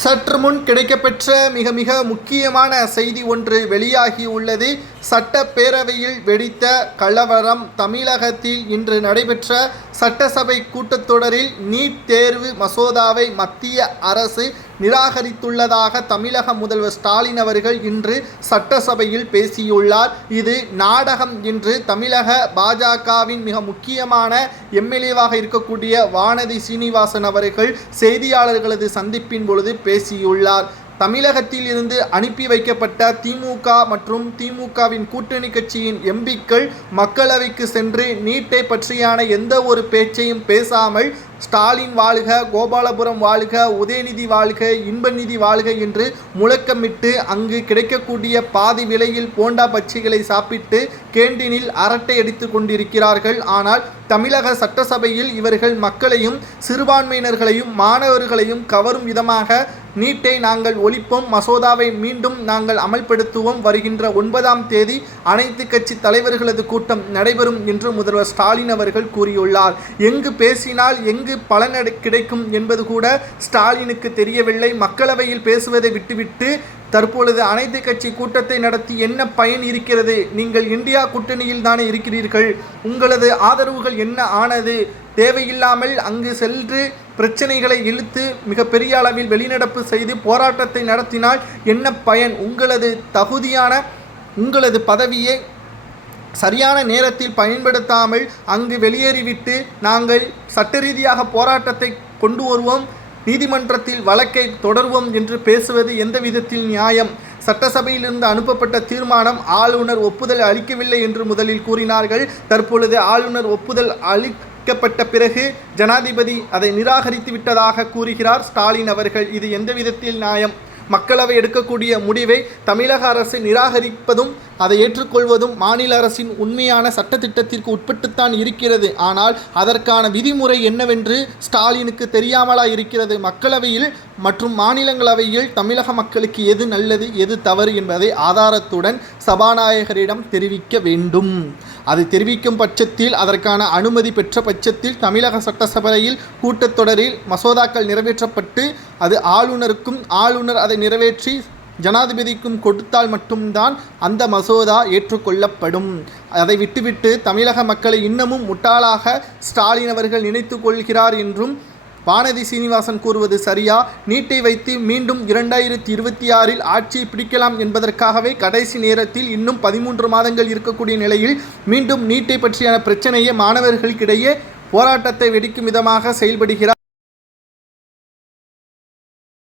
சற்று முன் கிடைக்கப்பெற்ற மிக மிக முக்கியமான செய்தி ஒன்று வெளியாகியுள்ளது. சட்டப்பேரவையில் வெடித்த கலவரம். தமிழகத்தில் இன்று நடைபெற்ற சட்டசபை கூட்டத்தொடரில் நீட் தேர்வு மசோதாவை மத்திய அரசு நிராகரித்துள்ளதாக தமிழக முதல்வர் ஸ்டாலின் அவர்கள் இன்று சட்டசபையில் பேசியுள்ளார். இது நாடகம் என்று தமிழக பாஜகவின் மிக முக்கியமான எம்எல்ஏவாக இருக்கக்கூடிய வானதி சீனிவாசன் அவர்கள் செய்தியாளர்களது சந்திப்பின் பொழுது பேசியுள்ளார். தமிழகத்தில் இருந்து அனுப்பி வைக்கப்பட்ட திமுக மற்றும் திமுகவின் கூட்டணி கட்சியின் எம்பிக்கள் மக்களவைக்கு சென்று நீட்டை பற்றியான எந்த ஒரு பேச்சையும் பேசாமல் ஸ்டாலின் வாழ்க, கோபாலபுரம் வாழ்க, உதயநிதி வாழ்க, இன்பநிதி வாழ்க என்று முழக்கமிட்டு அங்கு கிடைக்கக்கூடிய பாதி விலையில் போண்டா பச்சிகளை சாப்பிட்டு கேண்டீனில் அரட்டை அடித்து கொண்டிருக்கிறார்கள். ஆனால் தமிழக சட்டசபையில் இவர்கள் மக்களையும் சிறுபான்மையினர்களையும் மாணவர்களையும் கவரும் விதமாக நீட்டை நாங்கள் ஒழிப்போம், மசோதாவை மீண்டும் நாங்கள் அமல்படுத்துவோம், வருகின்ற 9ஆம் தேதி அனைத்து கட்சி தலைவர்களது கூட்டம் நடைபெறும் என்று முதல்வர் ஸ்டாலின் அவர்கள் கூறியுள்ளார். எங்கு பேசினால் எங்கு பலன் கிடைக்கும் என்பது கூட ஸ்டாலினுக்கு தெரியவில்லை. மக்களவையில் பேசுவதை விட்டுவிட்டு தற்பொழுது அனைத்து கட்சி கூட்டத்தை நடத்தி என்ன பயன் இருக்கிறது? நீங்கள் இந்தியா கூட்டணியில் தானே இருக்கிறீர்கள், உங்களது ஆதரவுகள் என்ன ஆனது? தேவையில்லாமல் அங்கு சென்று பிரச்சனைகளை இழுத்து மிகப்பெரிய அளவில் வெளிநடப்பு செய்து போராட்டத்தை நடத்தினால் என்ன பயன்? உங்களது பதவியை சரியான நேரத்தில் பயன்படுத்தாமல் அங்கு வெளியேறிவிட்டு நாங்கள் சட்ட ரீதியாக போராட்டத்தை கொண்டு வருவோம், நீதிமன்றத்தில் வழக்கை தொடர்வோம் என்று பேசுவது எந்த விதத்தில் நியாயம்? சட்டசபையிலிருந்து அனுப்பப்பட்ட தீர்மானம் ஆளுநர் ஒப்புதல் அளிக்கவில்லை என்று முதலில் கூறினார்கள். தற்பொழுது ஆளுநர் ஒப்புதல் அளிக்கப்பட்ட பிறகு ஜனாதிபதி அதை நிராகரித்து விட்டதாக கூறுகிறார் ஸ்டாலின் அவர்கள். இது எந்த விதத்தில் நியாயம்? மக்களவை எடுக்கக்கூடிய முடிவை தமிழக அரசு நிராகரிப்பதும் அதை ஏற்றுக்கொள்வதும் மாநில அரசின் உண்மையான சட்டத்திட்டத்திற்கு உட்பட்டுத்தான் இருக்கிறது. ஆனால் அதற்கான விதிமுறை என்னவென்று ஸ்டாலினுக்கு தெரியாமலா இருக்கிறது? மக்களவையில் மற்றும் மாநிலங்களவையில் தமிழக மக்களுக்கு எது நல்லது எது தவறு என்பதை ஆதாரத்துடன் சபாநாயகரிடம் தெரிவிக்க வேண்டும். அது தெரிவிக்கும் பட்சத்தில் அதற்கான அனுமதி பெற்ற பட்சத்தில் தமிழக சட்டசபையில் கூட்டத்தொடரில் மசோதாக்கள் நிறைவேற்றப்பட்டு அது ஆளுநர் அதை நிறைவேற்றி ஜனாதிபதிக்கும் கொடுத்தால் மட்டும்தான் அந்த மசோதா ஏற்றுக்கொள்ளப்படும். அதை விட்டுவிட்டு தமிழக மக்களை இன்னமும் முட்டாளாக ஸ்டாலின் அவர்கள் நினைத்து கொள்கிறார் என்றும் வானதி சீனிவாசன் கூறுவது சரியா? நீட்டை வைத்து மீண்டும் 2026இல் ஆட்சியை பிடிக்கலாம் என்பதற்காகவே கடைசி நேரத்தில் இன்னும் 13 மாதங்கள் இருக்கக்கூடிய நிலையில் மீண்டும் நீட்டை பற்றியான பிரச்சனையை மாணவர்களுக்கிடையே போராட்டத்தை வெடிக்கும் விதமாக செயல்படுகிறார்.